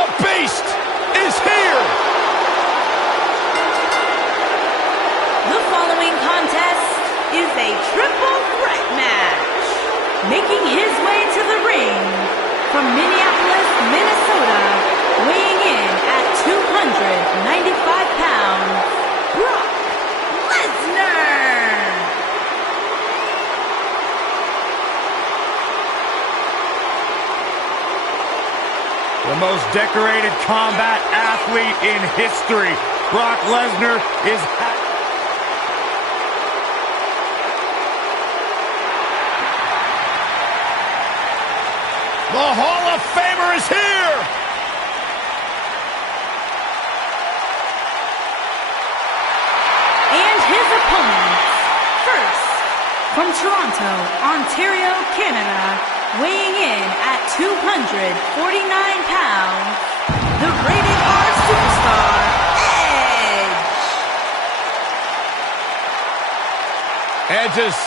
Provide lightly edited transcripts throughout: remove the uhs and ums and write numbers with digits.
The Beast is here! The following contest is a triple threat match. Making his way to the ring from Minneapolis, Minnesota, weighing in at 295 pounds, Brock Lesnar. The most decorated combat athlete in history, Brock Lesnar, is... The Hall of Famer is here! And his opponents, first, from Toronto, Ontario, Canada, weighing in at 249 pounds, the Rated R Superstar, Edge. Edge has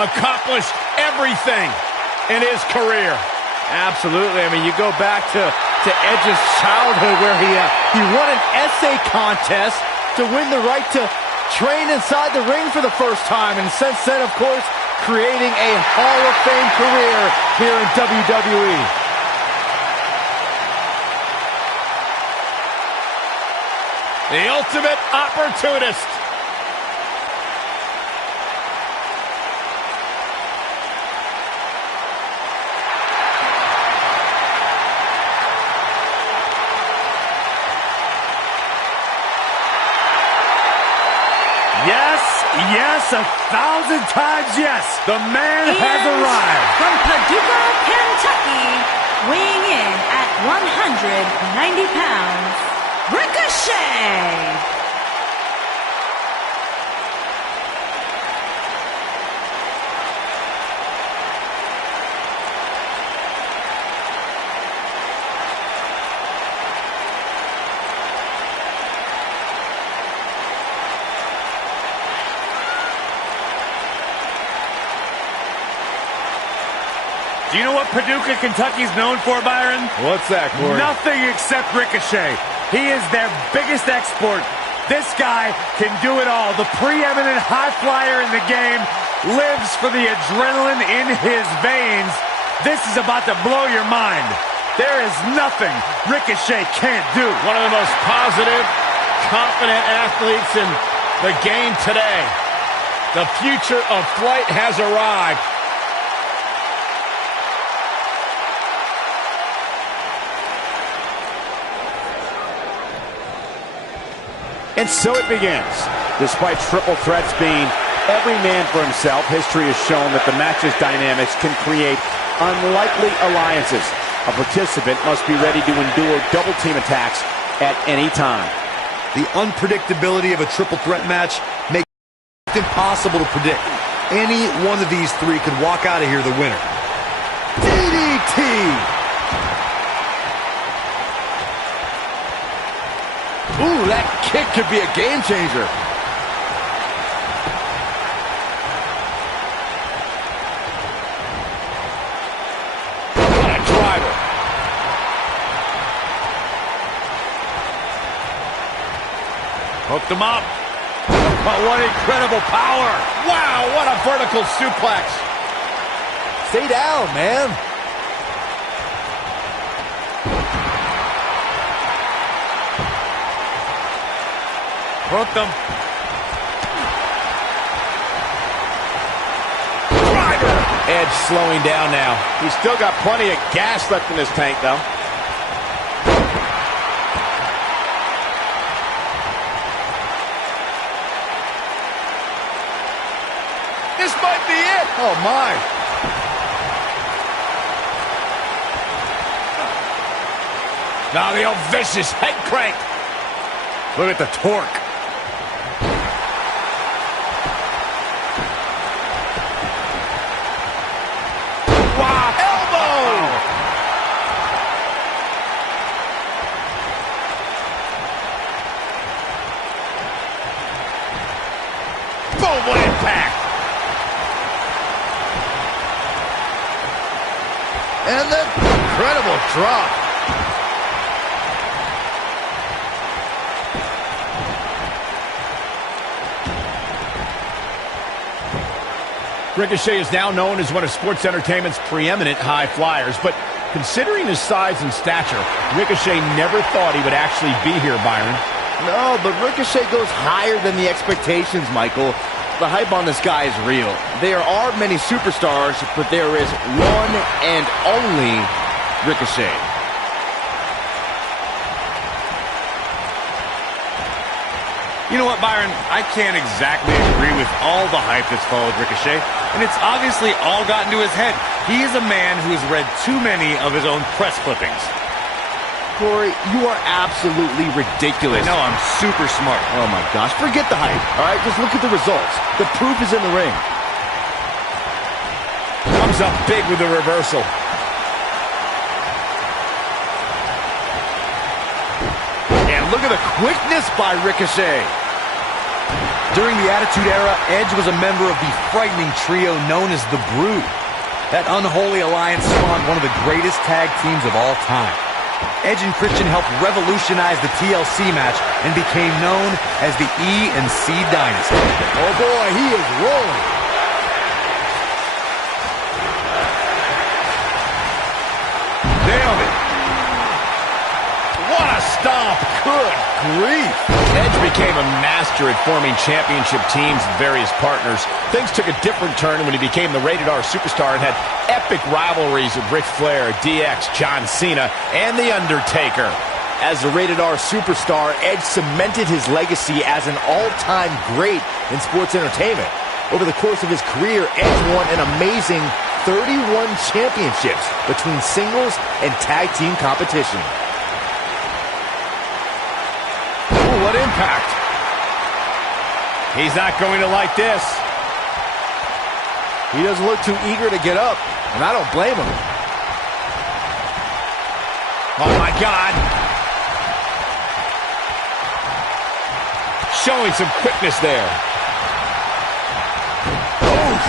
accomplished everything in his career. Absolutely. I mean, you go back to Edge's childhood where he won an essay contest to win the right to train inside the ring for the first time. And since then, of course, creating a Hall of Fame career here in WWE. The ultimate opportunist. Yes, 1,000 times yes. The man has arrived. From Paducah, Kentucky, weighing in at 190 pounds, Ricochet. Do you know what Paducah, Kentucky's known for, Byron? What's that, Corey? Nothing except Ricochet. He is their biggest export. This guy can do it all. The preeminent high flyer in the game lives for the adrenaline in his veins. This is about to blow your mind. There is nothing Ricochet can't do. One of the most positive, confident athletes in the game today. The future of flight has arrived. And so it begins. Despite triple threats being every man for himself, history has shown that the match's dynamics can create unlikely alliances. A participant must be ready to endure double team attacks at any time. The unpredictability of a triple threat match makes it impossible to predict. Any one of these three could walk out of here the winner. DDT! Ooh, that kick could be a game changer. What a driver. Hooked him up. But what incredible power. Wow, what a vertical suplex. Stay down, man. Hooked him. Driver! Edge slowing down now. He's still got plenty of gas left in his tank, though. This might be it. Oh, my. Now the old vicious head crank. Look at the torque. Wow, elbow! Boom, what impact! And the incredible drop. Ricochet is now known as one of sports entertainment's preeminent high flyers, but considering his size and stature, Ricochet never thought he would actually be here, Byron. No, but Ricochet goes higher than the expectations, Michael. The hype on this guy is real. There are many superstars, but there is one and only Ricochet. You know what, Byron? I can't exactly agree with all the hype that's followed Ricochet, and it's obviously all gotten to his head. He is a man who has read too many of his own press clippings. Corey, you are absolutely ridiculous. No, I'm super smart. Oh my gosh, forget the hype, all right? Just look at the results. The proof is in the ring. Comes up big with the reversal. And look at the quickness by Ricochet. During the Attitude Era, Edge was a member of the frightening trio known as the Brood. That unholy alliance spawned one of the greatest tag teams of all time. Edge and Christian helped revolutionize the TLC match and became known as the E&C Dynasty. Oh boy, he is rolling. Nailed it. What a stomp. Good grief. Edge became a master at forming championship teams with various partners. Things took a different turn when he became the Rated R superstar and had epic rivalries with Ric Flair, DX, John Cena, and The Undertaker. As a Rated R superstar, Edge cemented his legacy as an all-time great in sports entertainment. Over the course of his career, Edge won an amazing 31 championships between singles and tag team competition. Ooh, what impact. He's not going to like this. He doesn't look too eager to get up, and I don't blame him. Oh, my God. Showing some quickness there. Oof.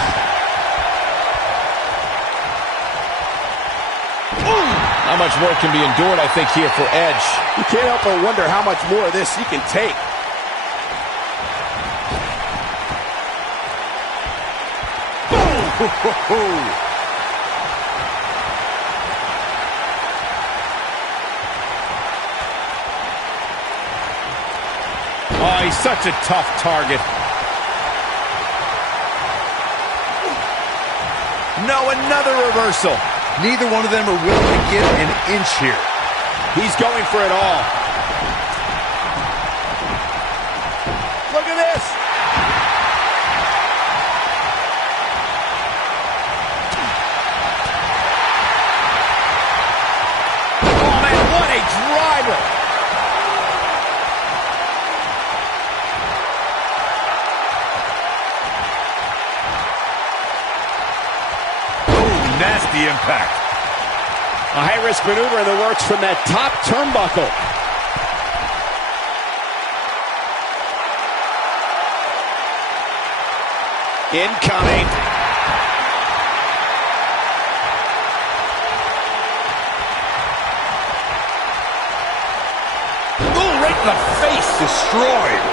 Not much more can be endured, I think, here for Edge. You can't help but wonder how much more of this he can take. Oh, he's such a tough target. No, another reversal. Neither one of them are willing to give an inch here. He's going for it all. Look at this. Oh, man, what a driver. Nasty impact. A high-risk maneuver in the works from that top turnbuckle. Incoming. Ooh, right in the face. Destroyed.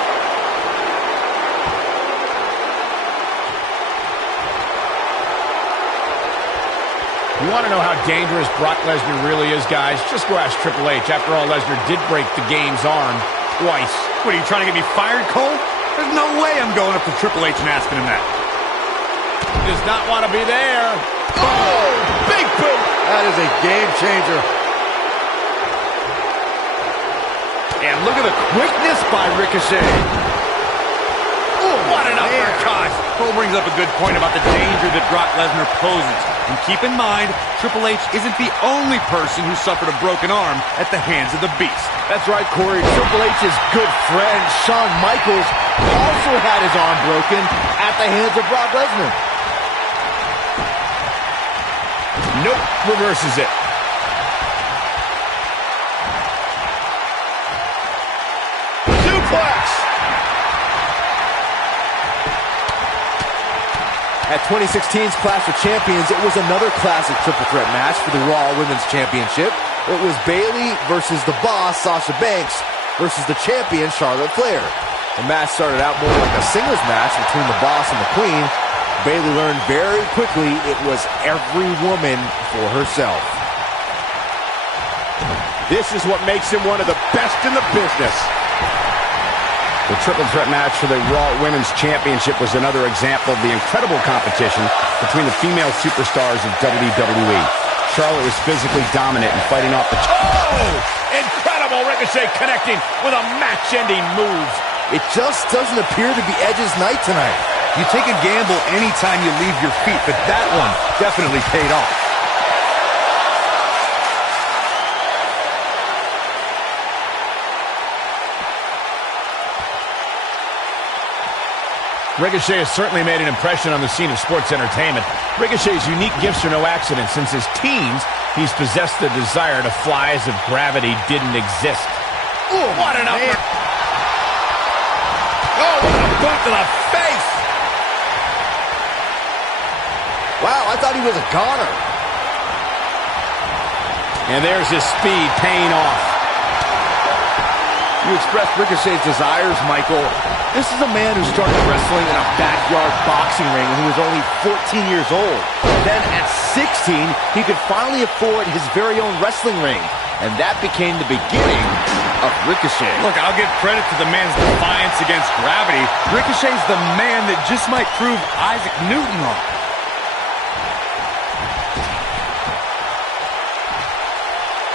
You want to know how dangerous Brock Lesnar really is, guys? Just go ask Triple H. After all, Lesnar did break the game's arm twice. What, are you trying to get me fired, Cole? There's no way I'm going up to Triple H and asking him that. Does not want to be there. Oh, big boot. That is a game changer. And look at the quickness by Ricochet. Ooh, what an uppercut. Cole brings up a good point about the danger that Brock Lesnar poses. And keep in mind, Triple H isn't the only person who suffered a broken arm at the hands of the Beast. That's right, Corey. Triple H's good friend, Shawn Michaels, also had his arm broken at the hands of Brock Lesnar. Nope, reverses it. Suplex! At 2016's Clash of Champions, it was another classic triple threat match for the Raw Women's Championship. It was Bayley versus the Boss, Sasha Banks, versus the champion, Charlotte Flair. The match started out more like a singles match between the Boss and the Queen, Bayley learned very quickly it was every woman for herself. This is what makes him one of the best in the business. The triple threat match for the Raw Women's Championship was another example of the incredible competition between the female superstars of WWE. Charlotte was physically dominant and fighting off the... Oh! Incredible Ricochet connecting with a match-ending move. It just doesn't appear to be Edge's night tonight. You take a gamble anytime you leave your feet, but that one definitely paid off. Ricochet has certainly made an impression on the scene of sports entertainment. Ricochet's unique gifts are no accident. Since his teens, he's possessed the desire to fly as if gravity didn't exist. Ooh, what an upper! Oh, what a boot to the face! Wow, I thought he was a goner. And there's his speed paying off. You expressed Ricochet's desires, Michael. This is a man who started wrestling in a backyard boxing ring when he was only 14 years old. Then at 16, he could finally afford his very own wrestling ring. And that became the beginning of Ricochet. Look, I'll give credit to the man's defiance against gravity. Ricochet's the man that just might prove Isaac Newton wrong.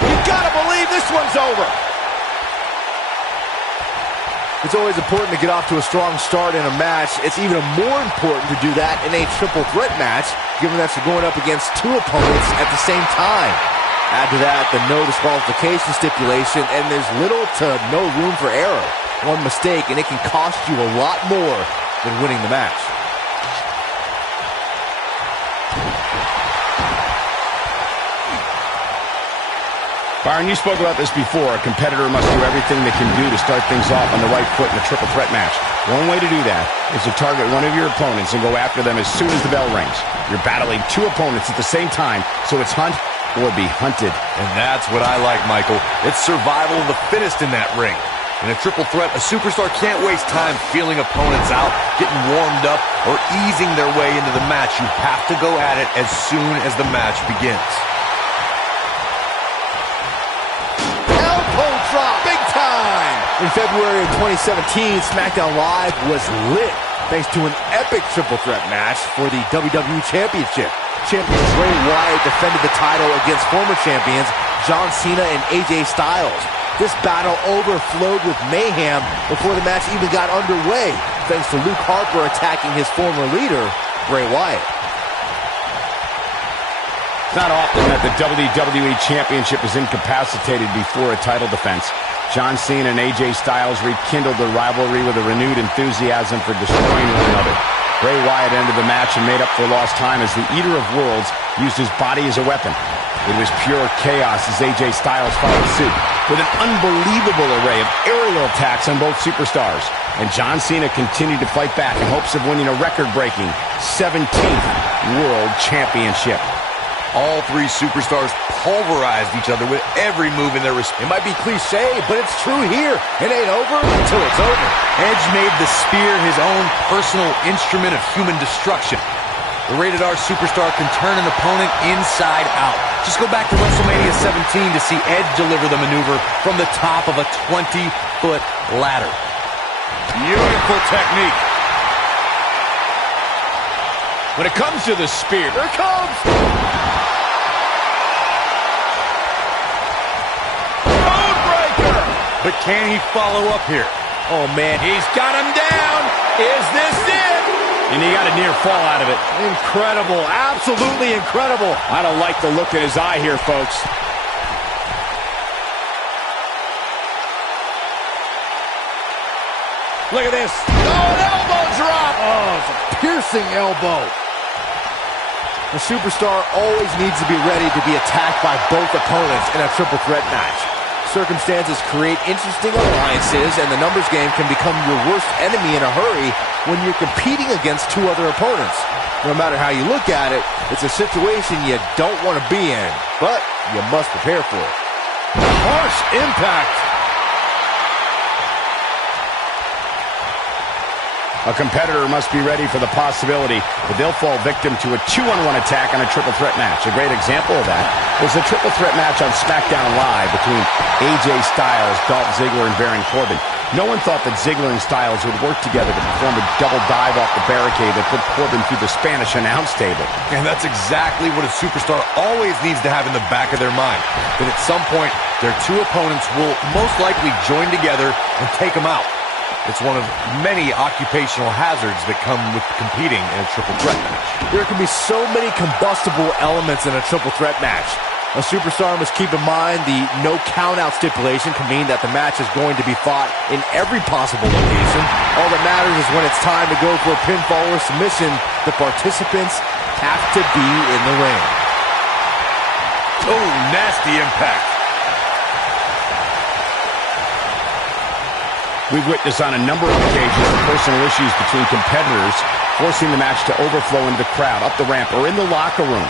You gotta believe this one's over. It's always important to get off to a strong start in a match. It's even more important to do that in a triple threat match, given that you're going up against two opponents at the same time. Add to that the no disqualification stipulation, and there's little to no room for error. One mistake, and it can cost you a lot more than winning the match. Byron, you spoke about this before. A competitor must do everything they can do to start things off on the right foot in a triple threat match. One way to do that is to target one of your opponents and go after them as soon as the bell rings. You're battling two opponents at the same time, so it's hunt or be hunted. And that's what I like, Michael. It's survival of the fittest in that ring. In a triple threat, a superstar can't waste time feeling opponents out, getting warmed up, or easing their way into the match. You have to go at it as soon as the match begins. In February of 2017, SmackDown Live was lit thanks to an epic triple threat match for the WWE Championship. Champion Bray Wyatt defended the title against former champions John Cena and AJ Styles. This battle overflowed with mayhem before the match even got underway, thanks to Luke Harper attacking his former leader, Bray Wyatt. It's not often that the WWE Championship is incapacitated before a title defense. John Cena and AJ Styles rekindled the rivalry with a renewed enthusiasm for destroying one another. Bray Wyatt ended the match and made up for lost time as the Eater of Worlds used his body as a weapon. It was pure chaos as AJ Styles followed suit with an unbelievable array of aerial attacks on both superstars. And John Cena continued to fight back in hopes of winning a record-breaking 17th World Championship. All three superstars pulverized each other with every move in their It might be cliche, but it's true here. It ain't over until it's over. Edge made the spear his own personal instrument of human destruction. The Rated R superstar can turn an opponent inside out. Just go back to WrestleMania 17 to see Edge deliver the maneuver from the top of a 20-foot ladder. Beautiful technique. When it comes to the spear, here it comes! But can he follow up here? Oh, man. He's got him down. Is this it? And he got a near fall out of it. Incredible. Absolutely incredible. I don't like the look in his eye here, folks. Look at this. Oh, an elbow drop. Oh, it's a piercing elbow. The superstar always needs to be ready to be attacked by both opponents in a triple threat match. Circumstances create interesting alliances, and the numbers game can become your worst enemy in a hurry when you're competing against two other opponents. No matter how you look at it, it's a situation you don't want to be in, but you must prepare for it. Harsh impact. A competitor must be ready for the possibility that they'll fall victim to a 2-on-1 attack on a triple threat match. A great example of that was the triple threat match on SmackDown Live between AJ Styles, Dolph Ziggler, and Baron Corbin. No one thought that Ziggler and Styles would work together to perform a double dive off the barricade that put Corbin through the Spanish announce table. And that's exactly what a superstar always needs to have in the back of their mind. That at some point, their two opponents will most likely join together and take them out. It's one of many occupational hazards that come with competing in a triple threat match. There can be so many combustible elements in a triple threat match. A superstar must keep in mind the no count-out stipulation can mean that the match is going to be fought in every possible location. All that matters is when it's time to go for a pinfall or submission, the participants have to be in the ring. Oh, nasty impact. We've witnessed on a number of occasions personal issues between competitors forcing the match to overflow into the crowd, up the ramp, or in the locker room.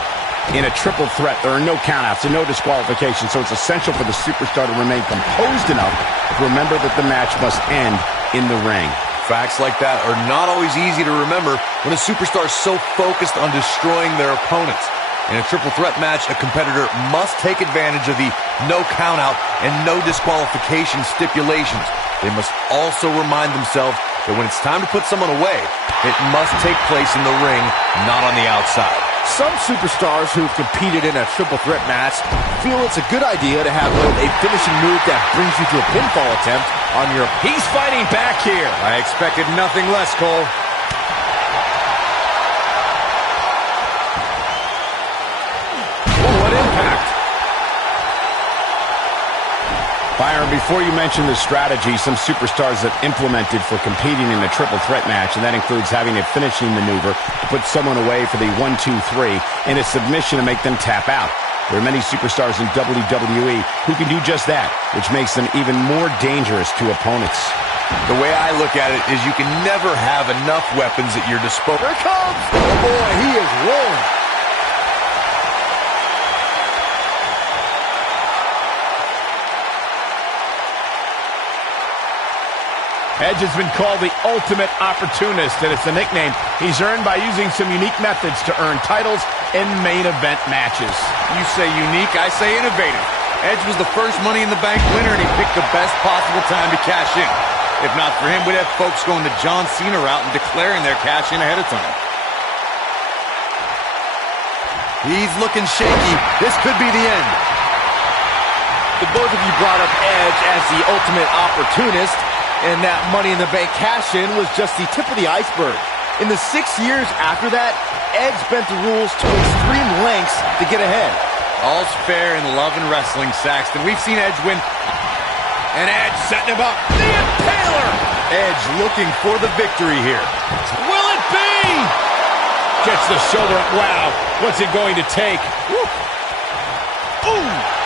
In a triple threat, there are no countouts and no disqualifications, so it's essential for the superstar to remain composed enough to remember that the match must end in the ring. Facts like that are not always easy to remember when a superstar is so focused on destroying their opponents. In a triple threat match, a competitor must take advantage of the no countout and no disqualification stipulations. They must also remind themselves that when it's time to put someone away, it must take place in the ring, not on the outside. Some superstars who've competed in a triple threat match feel it's a good idea to have both a finishing move that brings you to a pinfall attempt on your... He's fighting back here. I expected nothing less, Cole. Oh, what impact. Byron, before you mention the strategy some superstars have implemented for competing in a triple threat match, and that includes having a finishing maneuver to put someone away for the 1-2-3 and a submission to make them tap out. There are many superstars in WWE who can do just that, which makes them even more dangerous to opponents. The way I look at it is you can never have enough weapons at your disposal. Here it comes! Oh boy, he is rolling. Edge has been called the ultimate opportunist, and it's a nickname he's earned by using some unique methods to earn titles in main event matches. You say unique, I say innovative. Edge was the first Money in the Bank winner, and he picked the best possible time to cash in. If not for him, we'd have folks going the John Cena route and declaring their cash in ahead of time. He's looking shaky. This could be the end. The both of you brought up Edge as the ultimate opportunist, and that Money in the Bank cash-in was just the tip of the iceberg. In the 6 years after that, Edge bent the rules to extreme lengths to get ahead. All's fair in love and wrestling, Saxton. We've seen Edge win. And Edge setting him up. The Impaler! Edge looking for the victory here. Will it be? Gets the shoulder up. Wow, what's it going to take? Woo. Ooh!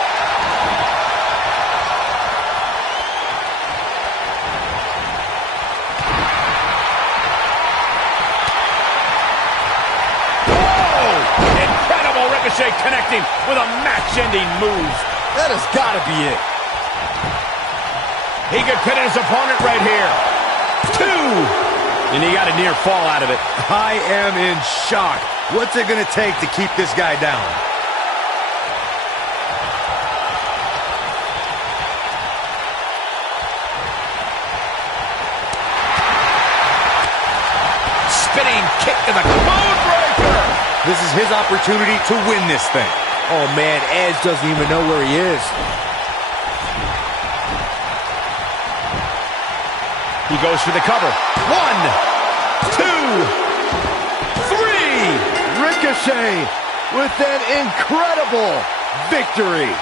Connecting with a match-ending move. That has got to be it. He could pin his opponent right here. 2! And he got a near fall out of it. I am in shock. What's it going to take to keep this guy down? Spinning kick to the code breaker. This is his opportunity to win this thing. Oh, man, Edge doesn't even know where he is. He goes for the cover. 1, 2, 3. Ricochet with an incredible victory.